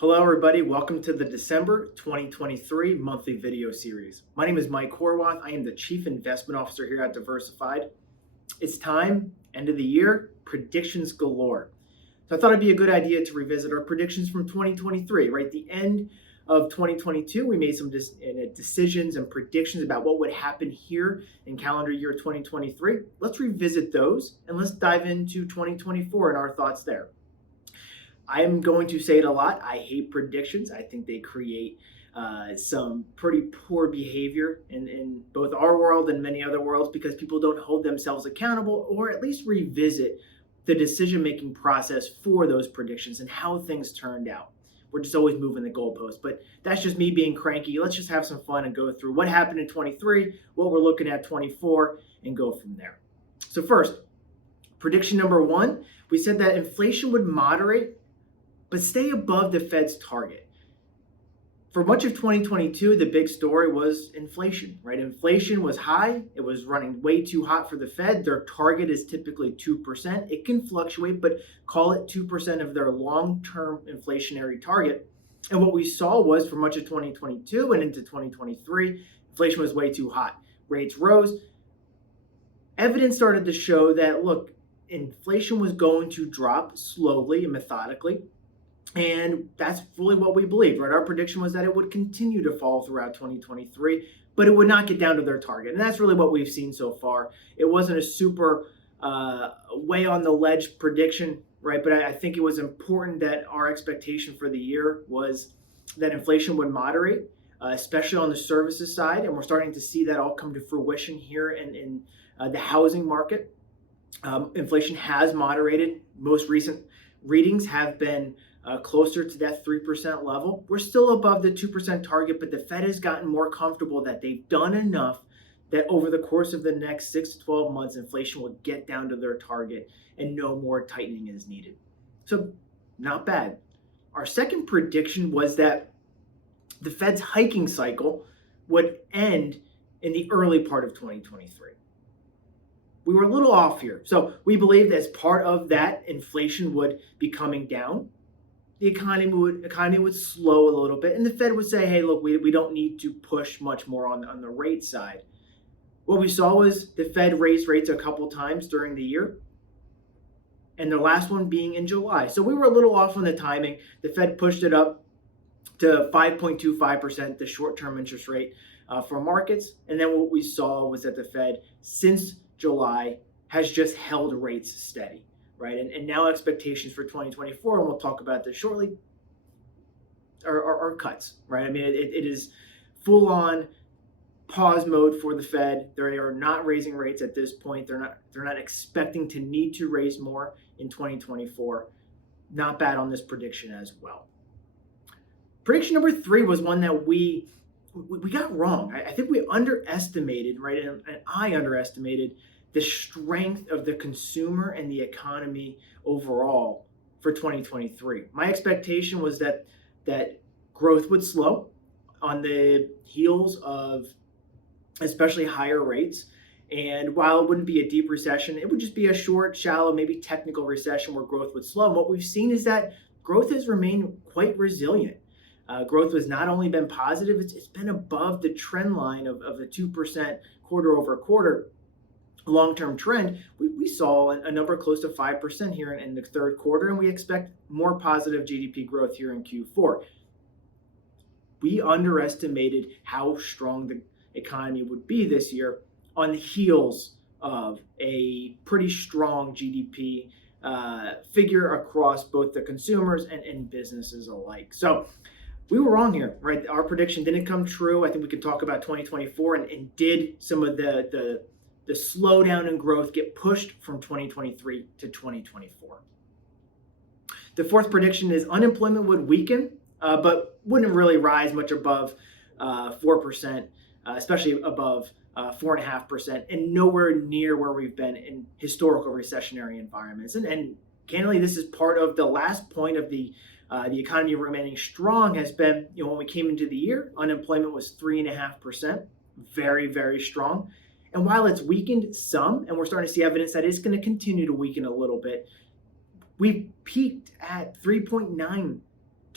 Hello, everybody. Welcome to the December 2023 monthly video series. My name is Mike Horwath. I am the Chief Investment Officer here at Diversified. It's time, end of the year, predictions galore. So I thought it'd be a good idea to revisit our predictions from 2023, right? The end of 2022, we made some decisions and predictions about what would happen here in calendar year 2023. Let's revisit those and let's dive into 2024 and our thoughts there. I'm going to say it a lot. I hate predictions. I think they create some pretty poor behavior in both our world and many other worlds because people don't hold themselves accountable or at least revisit the decision-making process for those predictions and how things turned out. We're just always moving the goalpost, but that's just me being cranky. Let's just have some fun and go through what happened in 23, what we're looking at 24, and go from there. So first, prediction number one, we said that inflation would moderate but stay above the Fed's target. For much of 2022, the big story was inflation, right? Inflation was high. It was running way too hot for the Fed. Their target is typically 2%. It can fluctuate, but call it 2% of their long-term inflationary target. And what we saw was for much of 2022 and into 2023, inflation was way too hot. Rates rose. Evidence started to show that, look, inflation was going to drop slowly and methodically. And that's really what we believed, right? Our prediction was that it would continue to fall throughout 2023, but it would not get down to their target. And that's really what we've seen so far. It wasn't a super way on the ledge prediction, right? But I think it was important that our expectation for the year was that inflation would moderate, especially on the services side. And we're starting to see that all come to fruition here in the housing market. Inflation has moderated. Most recent readings have been closer to that 3% level. We're still above the 2% target, but the Fed has gotten more comfortable that they've done enough that over the course of the next 6 to 12 months, inflation will get down to their target and no more tightening is needed. So not bad. Our second prediction was that the Fed's hiking cycle would end in the early part of 2023. We were a little off here. So we believed as part of that, inflation would be coming down. The economy would slow a little bit, and the Fed would say, hey, look, we don't need to push much more on the rate side. What we saw was the Fed raised rates a couple times during the year, and the last one being in July. So we were a little off on the timing. The Fed pushed it up to 5.25%, the short-term interest rate for markets. And then what we saw was that the Fed, since July, has just held rates steady. Right, and now expectations for 2024, and we'll talk about this shortly, are cuts. Right, I mean it is full-on pause mode for the Fed. They are not raising rates at this point. They're not expecting to need to raise more in 2024. Not bad on this prediction as well. Prediction number three was one that we got wrong. I think we underestimated, right, and I underestimated the strength of the consumer and the economy overall for 2023. My expectation was that growth would slow on the heels of especially higher rates. And while it wouldn't be a deep recession, it would just be a short, shallow, maybe technical recession where growth would slow. And what we've seen is that growth has remained quite resilient. Growth has not only been positive, it's been above the trend line of the 2% quarter over quarter long-term trend. We saw a number close to 5% here in the third quarter, and we expect more positive GDP growth here in Q4. We underestimated how strong the economy would be this year on the heels of a pretty strong GDP figure across both the consumers and businesses alike. So we were wrong here, right? Our prediction didn't come true. I think we can talk about 2024 and did some of the slowdown in growth get pushed from 2023 to 2024. The fourth prediction is unemployment would weaken, but wouldn't really rise much above 4%, especially above 4.5%, and nowhere near where we've been in historical recessionary environments. And candidly, this is part of the last point of the economy remaining strong has been, when we came into the year, unemployment was 3.5%, very, very strong. And while it's weakened some, and we're starting to see evidence that it's going to continue to weaken a little bit, we peaked at 3.9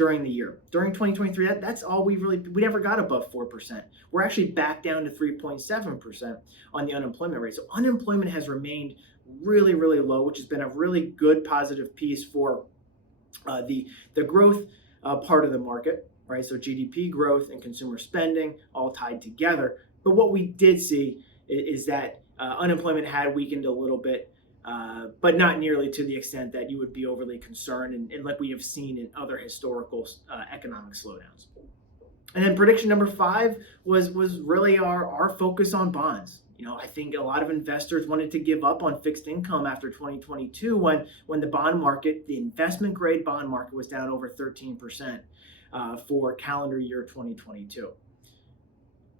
during the year. During 2023, that's all we never got above 4%. We're actually back down to 3.7% on the unemployment rate. So unemployment has remained really, really low, which has been a really good positive piece for the growth part of the market, right? So GDP growth and consumer spending all tied together. But what we did see is that unemployment had weakened a little bit, but not nearly to the extent that you would be overly concerned, and like we have seen in other historical economic slowdowns. And then prediction number 5 was really our focus on bonds. I think a lot of investors wanted to give up on fixed income after 2022 when the bond market, the investment grade bond market, was down over 13% for calendar year 2022.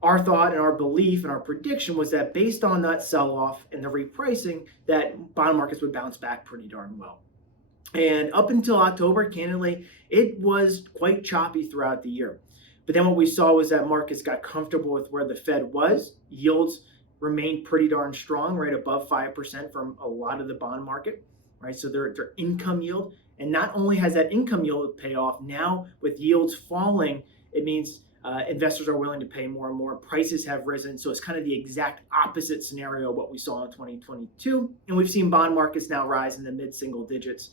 Our thought and our belief and our prediction was that based on that sell-off and the repricing, that bond markets would bounce back pretty darn well. And up until October, candidly, it was quite choppy throughout the year. But then what we saw was that markets got comfortable with where the Fed was. Yields remained pretty darn strong, right above 5% from a lot of the bond market, right? So their income yield. And not only has that income yield pay off, now with yields falling, it means investors are willing to pay more and more. Prices have risen. So it's kind of the exact opposite scenario of what we saw in 2022. And we've seen bond markets now rise in the mid-single digits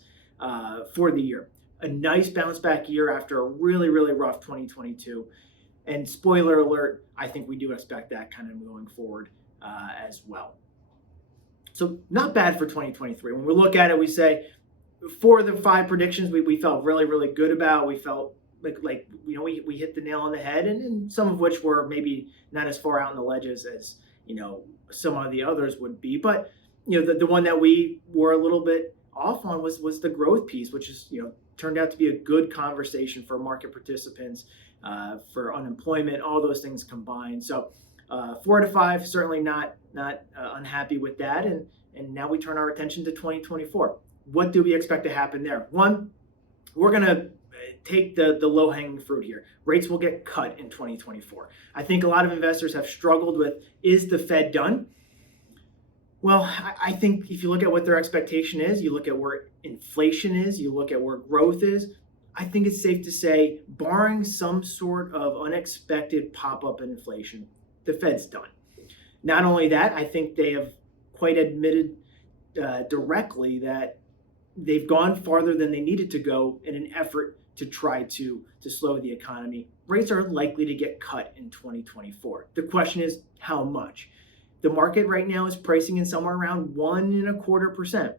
for the year. A nice bounce back year after a really, really rough 2022. And spoiler alert, I think we do expect that kind of going forward as well. So not bad for 2023. When we look at it, we say for the 5 predictions we felt really, really good about. We felt like we hit the nail on the head, and some of which were maybe not as far out in the ledges as some of the others would be. But the one that we were a little bit off on was the growth piece, which is turned out to be a good conversation for market participants, for unemployment, all those things combined. So 4 out of 5, certainly not unhappy with that. And now we turn our attention to 2024. What do we expect to happen there? One, we're going to take the low-hanging fruit here. Rates will get cut in 2024. I think a lot of investors have struggled with, is the Fed done? Well, I think if you look at what their expectation is, you look at where inflation is, you look at where growth is, I think it's safe to say, barring some sort of unexpected pop-up inflation, the Fed's done. Not only that, I think they have quite admitted directly that they've gone farther than they needed to go in an effort to try to slow the economy. Rates are likely to get cut in 2024. The question is, how much? The market right now is pricing in somewhere around 1.25%.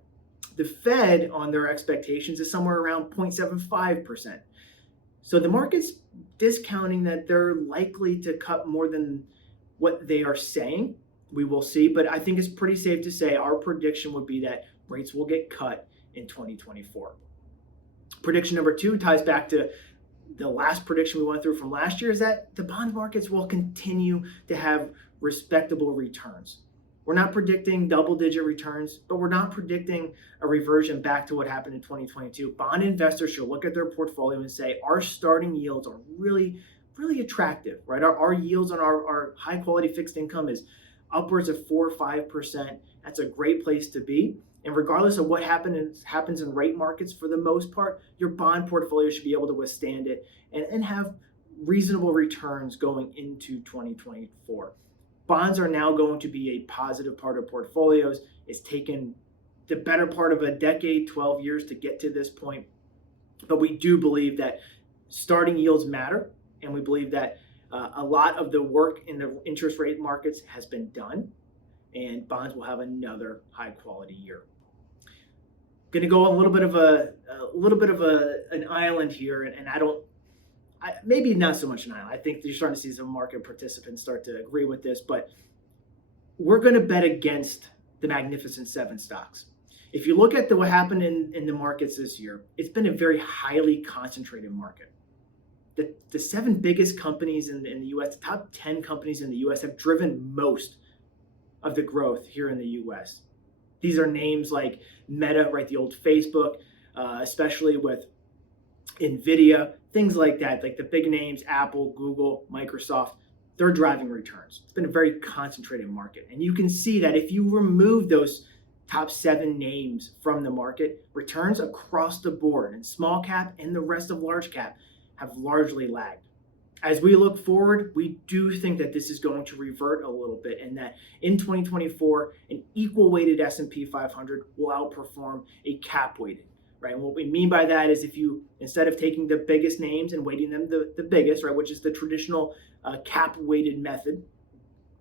The Fed, on their expectations, is somewhere around 0.75%. So the market's discounting that they're likely to cut more than what they are saying. We will see, but I think it's pretty safe to say our prediction would be that rates will get cut in 2024. Prediction number 2 ties back to the last prediction we went through from last year, is that the bond markets will continue to have respectable returns. We're not predicting double-digit returns, but we're not predicting a reversion back to what happened in 2022. Bond investors should look at their portfolio and say, our starting yields are really, really attractive, right? Our yields on our high-quality fixed income is upwards of 4 or 5%. That's a great place to be. And regardless of what happens in rate markets, for the most part, your bond portfolio should be able to withstand it and have reasonable returns going into 2024. Bonds are now going to be a positive part of portfolios. It's taken the better part of a decade, 12 years to get to this point. But we do believe that starting yields matter. And we believe that a lot of the work in the interest rate markets has been done. And bonds will have another high quality year. Going to go a little bit of an island here, and maybe not so much an island. I think you're starting to see some market participants start to agree with this, but we're going to bet against the Magnificent Seven stocks. If you look at what happened in the markets this year, it's been a very highly concentrated market. The 7 biggest companies in the U.S., the top 10 companies in the U.S. have driven most of the growth here in the U.S. These are names like Meta, right, the old Facebook, especially with NVIDIA, things like that, like the big names, Apple, Google, Microsoft, they're driving returns. It's been a very concentrated market. And you can see that if you remove those top 7 names from the market, returns across the board in small cap and the rest of large cap have largely lagged. As we look forward, we do think that this is going to revert a little bit, and that in 2024, an equal weighted S&P 500 will outperform a cap weighted, right? And what we mean by that is if you, instead of taking the biggest names and weighting them the biggest, right, which is the traditional cap weighted method,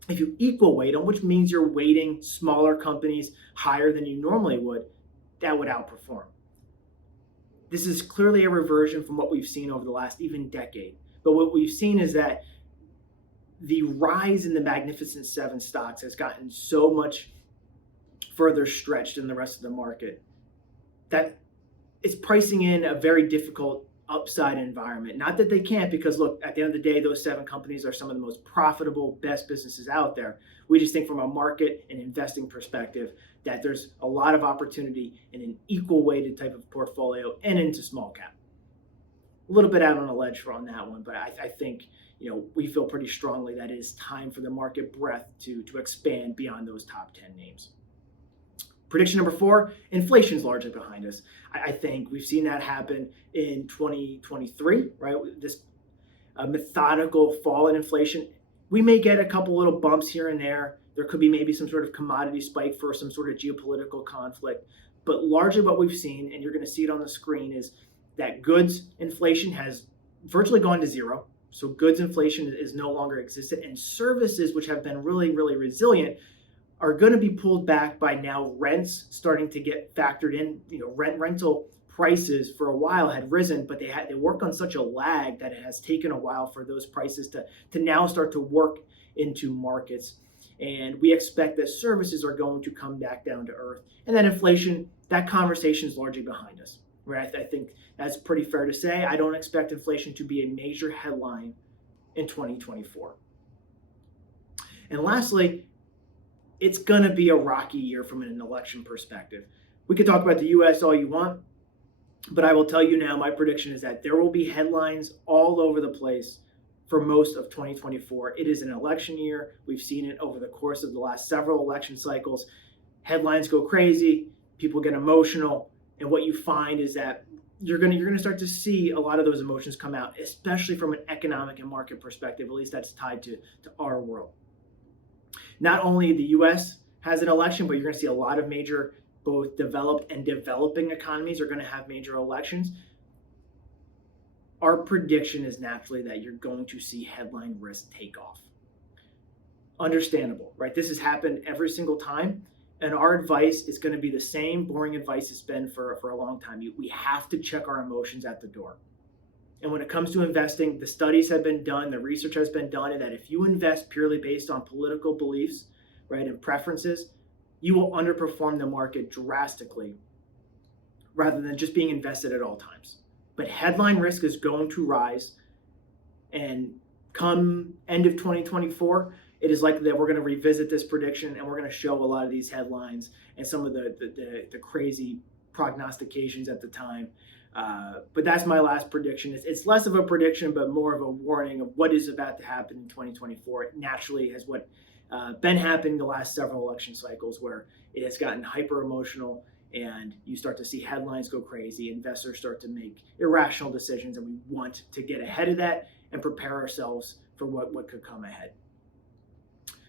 if you equal weight them, which means you're weighting smaller companies higher than you normally would, that would outperform. This is clearly a reversion from what we've seen over the last even decade. But what we've seen is that the rise in the Magnificent Seven stocks has gotten so much further stretched than the rest of the market that it's pricing in a very difficult upside environment. Not that they can't, because look, at the end of the day, those 7 companies are some of the most profitable, best businesses out there. We just think from a market and investing perspective that there's a lot of opportunity in an equal weighted type of portfolio and into small cap. A little bit out on a ledge on that one, but I think we feel pretty strongly that it is time for the market breadth to expand beyond those top 10 names. Prediction number 4, inflation is largely behind us. I think we've seen that happen in 2023, right? This methodical fall in inflation. We may get a couple little bumps here and there. There could be maybe some sort of commodity spike for some sort of geopolitical conflict. But largely what we've seen, and you're going to see it on the screen, is that goods inflation has virtually gone to zero. So goods inflation is no longer existent, and services, which have been really, really resilient, are going to be pulled back by now rents starting to get factored in. Rental prices for a while had risen, but they work on such a lag that it has taken a while for those prices to now start to work into markets. And we expect that services are going to come back down to earth. And then inflation, that conversation is largely behind us. Right? I think that's pretty fair to say. I don't expect inflation to be a major headline in 2024. And lastly, it's going to be a rocky year from an election perspective. We could talk about the U.S. all you want, but I will tell you now, my prediction is that there will be headlines all over the place for most of 2024. It is an election year. We've seen it over the course of the last several election cycles. Headlines go crazy, people get emotional, and what you find is that you're going to start to see a lot of those emotions come out, especially from an economic and market perspective. At least that's tied to our world. Not only the U.S. has an election, but you're going to see a lot of major, both developed and developing economies are going to have major elections. Our prediction is naturally that you're going to see headline risk take off. Understandable, right? This has happened every single time. And our advice is going to be the same boring advice it's been for a long time. We have to check our emotions at the door. And when it comes to investing, the studies have been done, the research has been done, and that if you invest purely based on political beliefs, right, and preferences, you will underperform the market drastically rather than just being invested at all times. But headline risk is going to rise, and come end of 2024, it is likely that we're going to revisit this prediction and we're going to show a lot of these headlines and some of the crazy prognostications at the time. But that's my last prediction. It's less of a prediction, but more of a warning of what is about to happen in 2024. It naturally has what been happening the last several election cycles, where it has gotten hyper emotional and you start to see headlines go crazy. Investors start to make irrational decisions, and we want to get ahead of that and prepare ourselves for what could come ahead.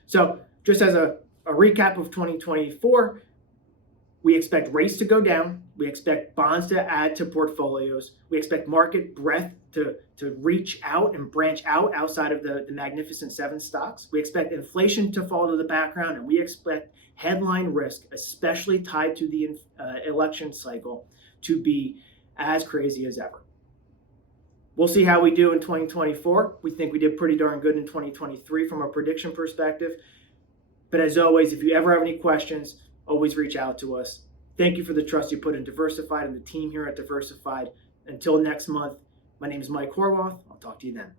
So just as a recap of 2024, we expect rates to go down. We expect bonds to add to portfolios. We expect market breadth to reach out and branch out outside of the Magnificent Seven stocks. We expect inflation to fall to the background, and we expect headline risk, especially tied to the election cycle, to be as crazy as ever. We'll see how we do in 2024. We think we did pretty darn good in 2023 from a prediction perspective. But as always, if you ever have any questions, always reach out to us. Thank you for the trust you put in Diversified and the team here at Diversified. Until next month, my name is Mike Horwath. I'll talk to you then.